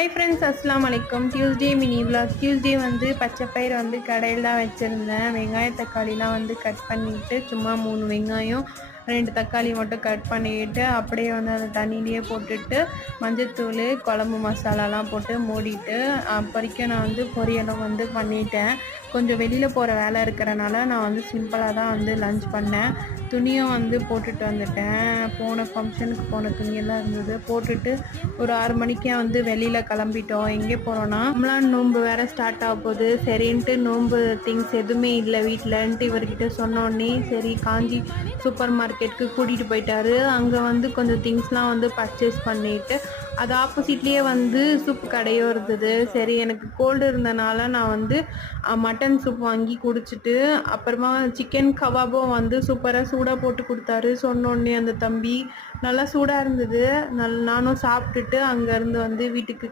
Hi friends, அஸ்ஸலாமு அலைக்கும். Tuesday mini vlog. Tuesday வந்து பச்சைப்பயிறு வந்து கடையில் தான் வச்சுருந்தேன். வெங்காயம் தக்காளிலாம் வந்து கட் பண்ணிவிட்டு, சும்மா 3 வெங்காயம் 2 தக்காளி மட்டும் கட் பண்ணிவிட்டு, அப்படியே வந்து அந்த தண்ணியிலேயே போட்டுட்டு மஞ்சத்தூள் குழம்பு மசாலாலாம் போட்டு மூடிட்டு, அப்போதைக்கும் நான் வந்து பொரியலும் வந்து பண்ணிட்டேன். கொஞ்சம் வெளியில் போகிற வேலை இருக்கிறனால நான் வந்து சிம்பிளாக தான் வந்து லன்ச் பண்ணேன். துணியும் வந்து போட்டுட்டு வந்துட்டேன். போன ஃபங்க்ஷனுக்கு போன துணியெல்லாம் இருந்தது. போட்டுட்டு ஒரு 6 மணிக்கே வந்து வெளியில் கிளம்பிட்டோம். எங்கே போகிறோன்னா, ரம்லான் நோன்பு வேறு ஸ்டார்ட் ஆக போகுது. சரின்ட்டு நோன்பு திங்ஸ் எதுவுமே இல்லை வீட்டிலன்ட்டு இவர்கிட்ட சொன்னோடனே சரி காஞ்சி சூப்பர் மார்க்கெட்டுக்கு கூட்டிகிட்டு போயிட்டாரு. அங்கே வந்து கொஞ்சம் திங்ஸ்லாம் வந்து பர்ச்சேஸ் பண்ணிவிட்டு, அது ஆப்போசிட்லேயே வந்து சூப்பு கடையும் இருந்தது. சரி எனக்கு கோல்டு இருந்தனால நான் வந்து மட்டன் சூப் வாங்கி குடிச்சிட்டு, அப்புறமா சிக்கன் கபாபும் வந்து சூப்பராக சூடாக போட்டு கொடுத்தாரு. சொன்னோடனே அந்த தம்பி நல்லா சூடாக இருந்தது. நானும் சாப்பிட்டுட்டு அங்கேருந்து வந்து வீட்டுக்கு